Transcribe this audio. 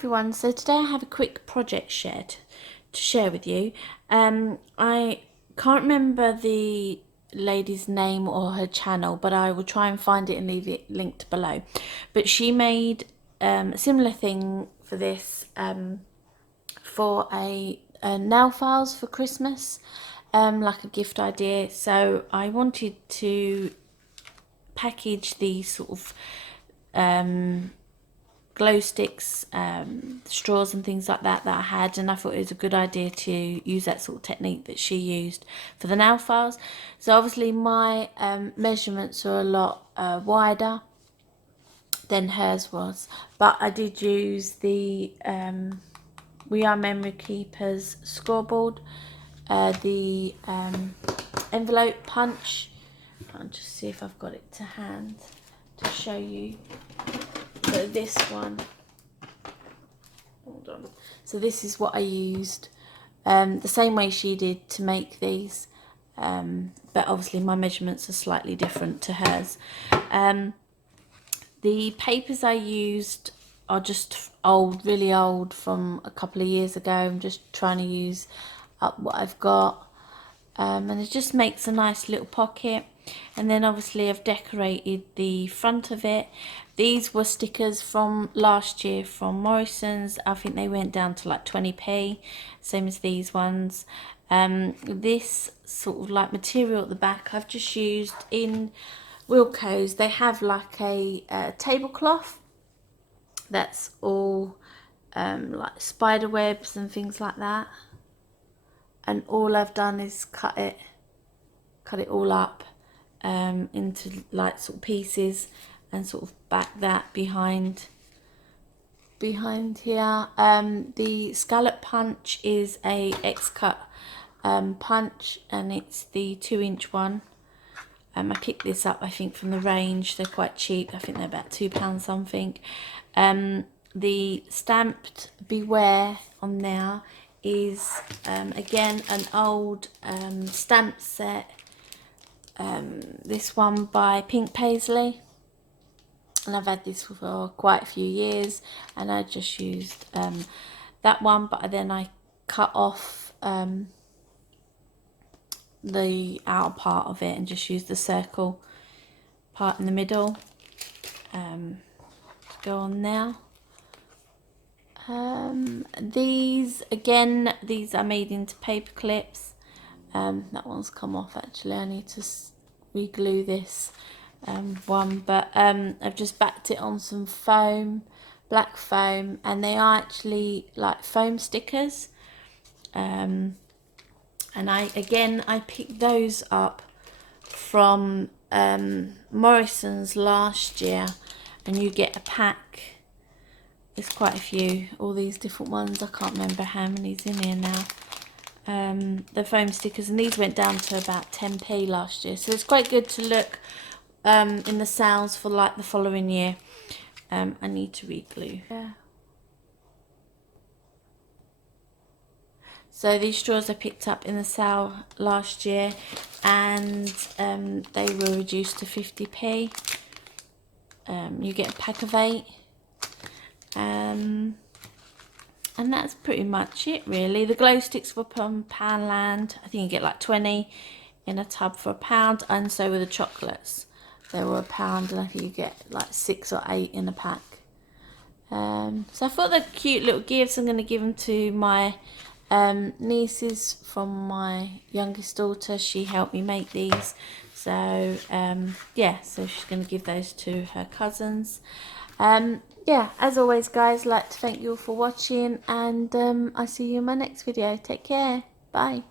everyone, so today I have a quick project to share with you. I can't remember the lady's name or her channel, but I will try and find it and leave it linked below. But she made a similar thing for this, for a nail files for Christmas, like a gift idea. So I wanted to package these sort of glow sticks, straws and things like that I had, and I thought it was a good idea to use that sort of technique that she used for the nail files. So obviously my measurements are a lot wider than hers was, but I did use the We Are Memory Keepers scoreboard, the envelope punch. I'll just see if I've got it to hand to show you. So this one, hold on. So this is what I used, the same way she did to make these, but obviously my measurements are slightly different to hers. The papers I used are just old, really old, from a couple of years ago. I'm just trying to use up what I've got, and it just makes a nice little pocket. And then obviously I've decorated the front of it. These were stickers from last year from Morrison's. I think they went down to like 20p, same as these ones. This sort of like material at the back I've just used in Wilko's. They have like a tablecloth that's all like spider webs and things like that, and all I've done is cut it all up into like sort of pieces, and sort of back that behind here. The scallop punch is a X-cut punch, and it's the 2-inch one. I picked this up, I think, from the range. They're quite cheap. I think they're about £2 something. The stamped Beware on there is again an old stamp set. This one by Pink Paisley, and I've had this for quite a few years, and I just used that one, but then I cut off the outer part of it and just used the circle part in the middle. Go on now. These are made into paper clips. That one's come off actually. I need to re-glue this one, but I've just backed it on some foam, black foam, and they are actually like foam stickers. And I picked those up from Morrison's last year, and you get a pack. There's quite a few, all these different ones. I can't remember how many's in here now. The foam stickers, and these went down to about 10p last year, so it's quite good to look in the sales for like the following year. I need to re-glue. Yeah. So these straws I picked up in the sale last year, and they were reduced to 50p. You get a pack of 8. And that's pretty much it really. The glow sticks were from Poundland. I think you get like 20 in a tub for £1, and so were the chocolates. They were £1, and I think you get like 6 or 8 in a pack. So I thought they're cute little gifts. I'm going to give them to my nieces from my youngest daughter. She helped me make these, so yeah, so she's going to give those to her cousins. Yeah, as always guys, I'd like to thank you all for watching, and I'll see you in my next video. Take care. Bye.